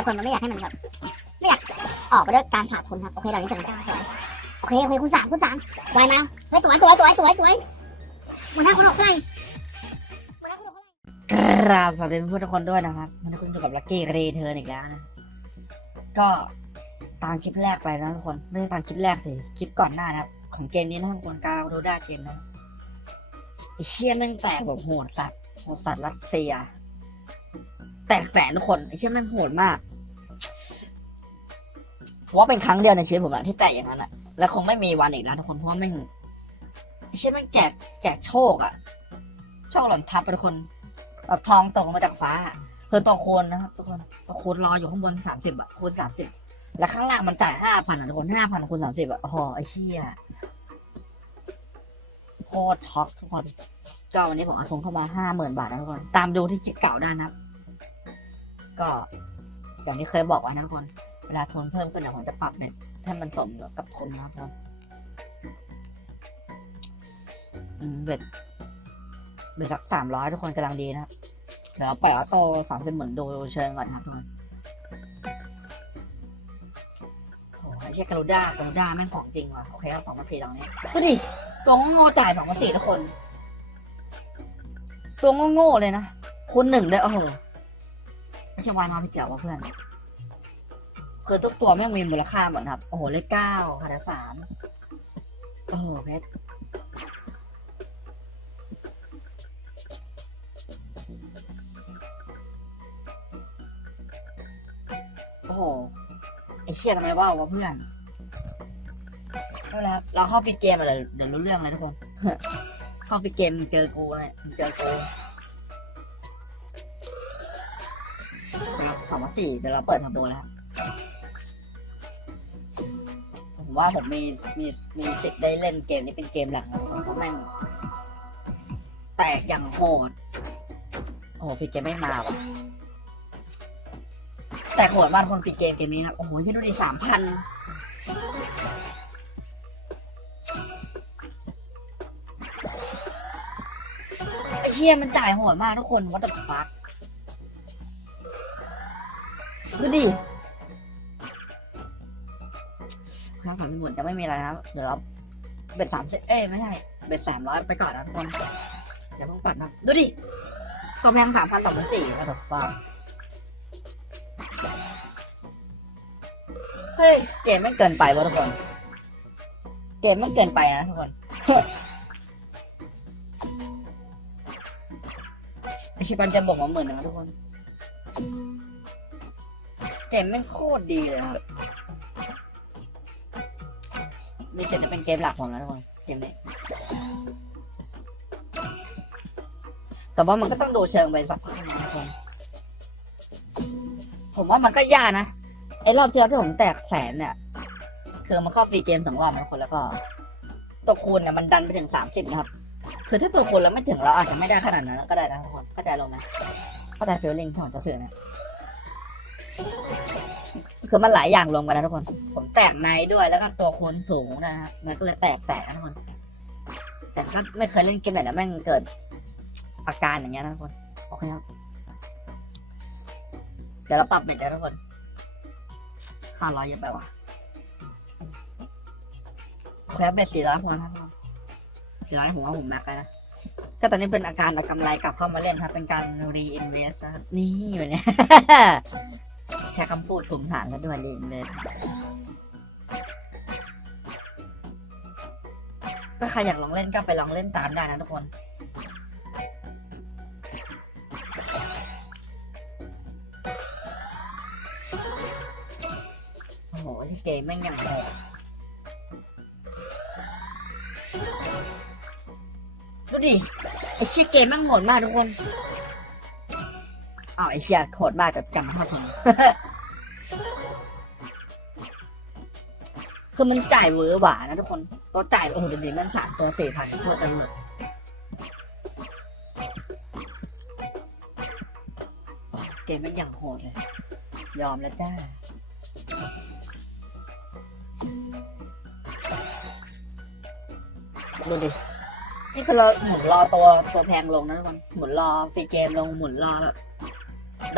ทุกคนมันไม่อยากให้มันแบบไม่อยากออกไปด้วยการขาดทุนครับโอเคเรานี้จะเป็นเก้าสวยโอเคโอเคคุณสามคุณสามสวยมาเฮ้ยสวยสวยสวยสวยสวยหมุนห้าคุณหกเท่าไหร่หมุนห้าคุณหกเท่าไหร่กราบสวัสดีเพื่อนทุกคนด้วยนะครับมันคุณอยู่กับลักกี้เรเทิร์นอีกแล้วนะก็ตามคลิปแรกไปนะทุกคน ไม่ใช่ตามคลิปแรกสิคลิปก่อนหน้านะครับ ของเกมนี้นะทุกคนก้าวดูได้าเกมนะไอ้เชี่ยแม่งแตกแบบโหดสัตว์โหดสัตว์รัสเซีย แตกแสนทุกคนไอ้เชี่ยแม่งโหดมาก ผมว่าเป็นครั้งเดียวในชีวิตผมอะที่แตกอย่างนั้นอะแล้วคงไม่มีวันอีกแล้วทุกคนเพราะว่าแม่งไอ้เชี่ยแม่งแจกแจกโชคอะโชคหล่นทับไปทุกคนแบบทองตกลงมาจากฟ้าคือตัวโคนนะครับทุกคนตัวโคนรออยู่ข้างบนสามสิบอะคูณสามสิบแล้วข้างล่างมันจ่ายห้าพันอะทุกคนห้าพันคูณสามสิบอะโอ้โหไอ้เหี้ยโคตรช็อกทุกคนก็วันนี้ผมเอาส่งเข้ามาห้าหมื่นบาทนะทุกคน ตามดูที่คลิปเก่าได้นะครับ ก็อย่างที่เคยบอกไว้นะทุกคน เวลาทุนเพิ่มขึ้นเนี่ยผมจะปรับเนี่ยให้มันสมกับทุนนะครับทุกคนเบ็ดเบ็ดสักสามร้อยทุกคนกำลังดีนะครับเดี๋ยวปล่อยออโต้สามสิบเหมือนดูเชิญก่อนนะครับทุกคนโอ้ยเชี่ยกระด้ากระด้าแม่งของจริงว่ะโอเคครับสองพันสี่ตรงนี้ดูดิตัวโง่จ่ายสองพันสี่ทุกคน ตัวโง่ๆเลยนะคูณหนึ่งเลยโอ้โหไม่ใช่วายมาพี่เจ๋วว่ะเพื่อน คือทุกตัวไม่งมีมูลค่าหมดนะครับ โอ้โห เลขเก้าคาถาสามโอ้โหเพชรโอ้โห ไอ้เชี่ยทำไมว่าวะเพื่อนไม่เป็นไรครับเราเข้าไปเกมอะไรเดี๋ยวรู้เรื่องเลยทุกคน เข้าไปเกมมึงเจอกูเลยมึงเจอกูครับสองสี่เดี๋ยวเราเปิดทำตัวแล้ว ผมว่าผมมีมีมีสิทธิ์ได้เล่นเกมนี้เป็นเกมหลักนะเพราะแม่งแตกอย่างโหดโอ้โหพี่เกมไม่มาว่ะ แต่โหดมากคนปิดเกมเกมนี้นะโอ้โหคิดดูดิสามพันไอ้เฮียมันจ่ายโหดมากทุกคนวัตถุฟักดูดิ ครับผมหมดจะไม่มีอะไรนะครับเดี๋ยวเราเบ็ดสามสิบเอ้ยไม่ใช่เบ็ดสามร้อยไปก่อนนะทุกคนเดี๋ยวเพิ่งเปิดนะดูดิกำแพงสามพันสองพันสี่วัตถุฟักเฮ้ยเกมไม่เกินไปวะทุกคน เกมไม่เกินไปนะทุกคนไอชิบันจะบอกมาหมื่นนะทุกคน เกมไม่งโคตรดีเลยครับ นี่จะเป็นเกมหลักผมนะทุกคนเกมนี้แต่ว่ามันก็ต้องดูเชิงไปสักพักนะทุกคนผมว่ามันก็ยากนะไอ้รอบที่แล้วที่ผมแตกแสนเนี่ยคือมันเข้าฟรีเกมสองรอบนะคนแล้วก็ ตัวคูณเนี่ยมันดันไปถึงสามสิบนะครับ คือถ้าตัวคูณแล้วไม่ถึงเราอาจจะไม่ได้ขนาดนั้นก็ได้นะทุกคนเข้าใจลงไหมเข้าใจฟีลลิ่งที่ผมจะสื่อเนี่ย คือมันหลายอย่างรวมกันนะทุกคน ผมแตกในด้วยแล้วก็ตัวคูณสูงนะฮะมันก็เลยแตกแสนนะทุกคน แต่ก็ไม่เคยเล่นเกมไหนแล้วแม่งเกิดอาการอย่างเงี้ยนะทุกคนโอเคครับเดี๋ยวเราปรับเบ็ดนะทุกคนห้าร้อยยังไปวะแควเบ็ดสี่ร้อยพอนะครับสี่ร้อยผมว่าผมแม็กไปนะก็ตอนนี้เป็นอาการเอากำไรกลับเข้ามาเล่นครับ เป็นการ reinvest นะครับนี่อยู่เนี่ย แค่คำพูดถุมถางกันด้วย reinvest ถ้าใครอยากลองเล่นก็ไปลองเล่นตามได้นะทุกคนโอ้โหที่เกมแม่งย่างโหดดูดิไอเชี่ยเกมแม่งโหดมากทุกคนอ้าวไอเชียโหดมากแต่จำไม่ทัน คือมันจ่ายเวอร์หวานะทุกคนตัวจ่ายโอ้โหเดี๋ยวนี้มันสามตัวสี่พันตัวตำรวจเกมม่งอย่างโหดเลย ยอมแล้วจ้าดูดิ นี่คือเราหมุนรอตัวตัวแพงลงนะทุกคนหมุนรอฟรีเกมลงหมุนรอแบบ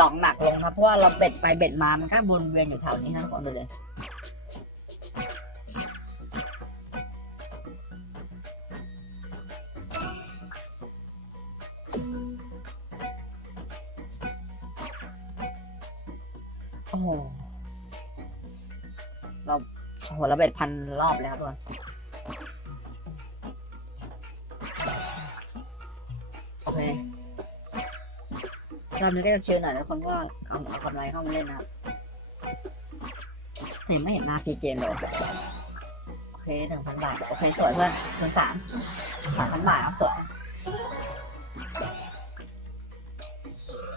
ดอกหนักลงครับเพราะว่าเราเบ็ดไปเบ็ดมามันก็วนเวียนอยู่แถวนี้นะทุกคนเลย โอ้โหเราโอ้โหเราเบ็ดพันรอบแล้วทุกคนโอเครอบนี้ก็จะเชิญหน่อยนะคนว่าเอาเอากำไรเข้ามาเล่นนะครับเห็นไม่เห็นหน้าพีเกมเลยโอเคหนึ่งพันบาท โอเคสวยเพื่อนเงินสามสามพันบาทครับสวย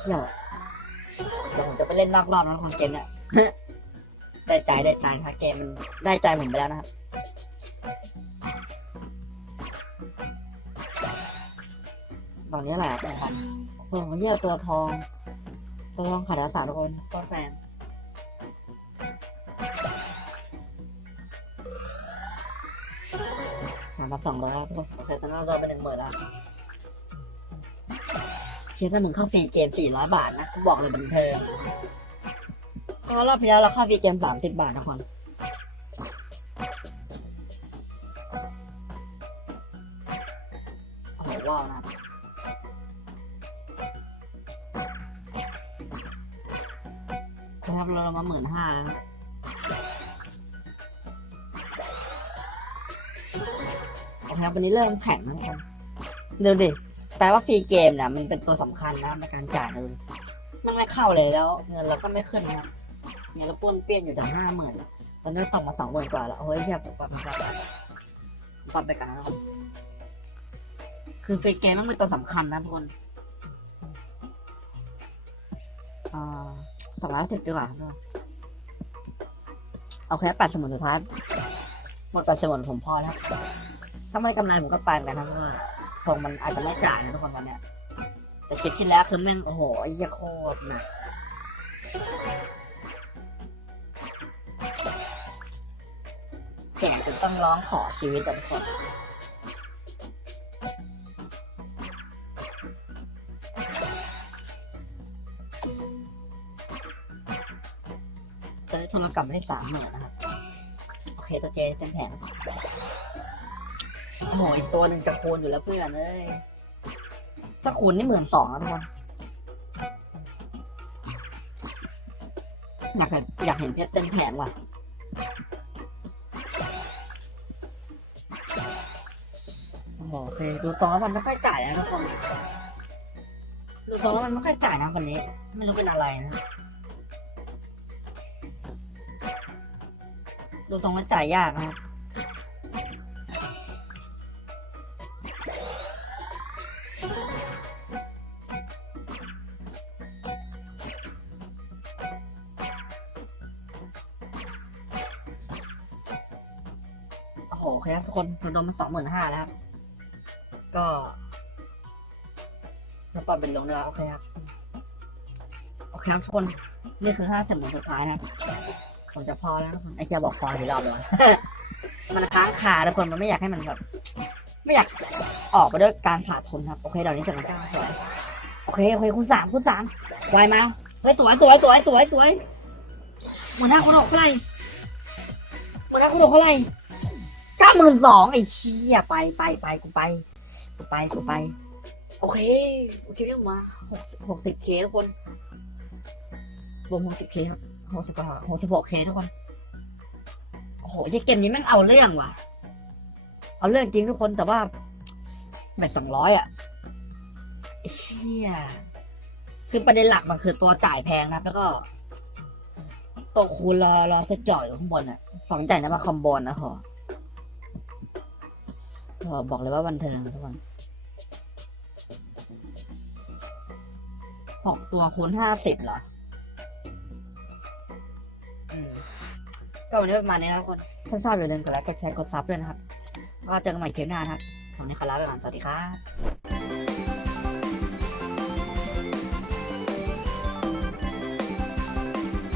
เดี๋ยว ดี๋ยวผมจะไปเล่นรอบๆนะคนเกมเนี่ยได้ใจได้ใจครับเกมมันได้ใจผมไปแล้วนะครับตอนนี้แหละเป็นพันโอ้โหเยอะตัวทอง ตัวทองขาดอาสาทุกคนต้นแฟนสามพันสองร้อยครับทุกคนโอเคตอนนี้เราไปหนึ่งหมื่นแล้ว เชื่อถ้ามึงเข้าฟรีเกมสี่ร้อยบาทนะกูบอกเลยบันเทิงก็รอบที่แล้วเราเข้าฟรีเกมสามสิบบาทนะคนโอ้โหว้าวนะครับเรามาหมื่นห้าโอเคครับวันนี้เริ่มแข่งนะทุกคนดูดิ แปลว่าฟรีเกมเนี่ยมันเป็นตัวสำคัญนะในการจ่ายเลยมันไม่เข้าเลยแล้วเงินเราก็ไม่ขึ้นนะเนี่ยเราป้วนเปี้ยนอยู่แต่ห้าหมื่นตอนนี้ต่อมาสองหมื่นกว่าแล้วเฮ้ยเทียบกับปั๊บปั๊บปั๊บไปกันแล้วคือฟรีเกมมันเป็นตัวสำคัญนะทุกคนอ่าสองร้อยสิบดีกว่าเอาแค่แปดสมุนสุดท้ายหมดแปดสมุนผมพอแล้วถ้าไม่กำไรผมก็ไปเหมือนกันครับเพราะว่าทองมันอาจจะไม่จ่ายนะทุกคนวันเนี้ยแต่เก็บที่แล้วคือแม่งโอ้โหไอ้เหี้ยโคตรหนักแก่จนต้องร้องขอชีวิตแต่ทุกคนตอนนี้ทุนเรากลับมาได้สามหมื่นนะครับ โอเค ตัวเจเต็มแผง หอีกตัวหนึ่งจะคูณอยู่แล้วเพื่อนเอ้ยถ้าคูณนี่หมื่นสองแล้วทุกคนอยากเห็นอยากเห็นเพชรเต็มแผงว่ะโอเคดูตรงแล้วมันไม่ค่อยจ่ายนะทุกคนดูตรงแล้วมันไม่ค่อยจ่ายนะคนนี้ ไม่รู้เป็นอะไรนะดูตรงแล้วจ่ายยากนะครับ เคครับทุกคนเราโดนมาสองหมื่นห้าแล้วครับ ก็เราปรับเป็นลงเนื้อโอเคครับ โอเคครับทุกคน นี่คือห้าสิบหมื่นสุดท้ายนะครับ ผมจะพอแล้วทุกคนไอ้เจ้าบอกพอกี่รอบเลยมันค้างคาทุกคนมันไม่อยากให้มันแบบไม่อยากออกไปด้วยการผ่าทุนครับ โอเคเดี๋ยวนี้จะมาเก้าสวยโอเคโอเคคุณสามคุณสามไวมาเฮ้ยสวยสวยสวยสวยสวยหมือนหน้าคนออกเท่าไหร่หมือนหน้าคนออกเท่าไหร่ ก้าหมื่นสองไอ้เชี่ยไปไปไปกูไปกูไปกูไป โอเคโอเคเรื่องมาหกหกสิบเคทุกคนรวมหกสิบเคครับหกสิบหกสิบหกเคทุกคนโอ้โหยายเกมนี้แม่งเอาเรื่องว่ะ เอาเรื่องจริงทุกคนแต่ว่าแบตสองร้อยอะไอ้เชี่ยคือประเด็นหลักมันคือตัวจ่ายแพงนะแล้วก็ตัวคูณรอรอเซตจ่อยอยู่ข้างบนอะสองจ่ายนะมาคอมโบนนะขอ บอกเลยว่าบันเทิงทุกคนหกตัวคูณห้าสิบเหรอก็วันนี้ประมาณนี้นะทุกคน ถ้าชอบอย่าลืมกดไลค์ กดแชร์ กดซับด้วยนะครับ ก็เจอกันใหม่คลิปหน้านะครับวันนี้ขอลาไปก่อน สวัสดีครับ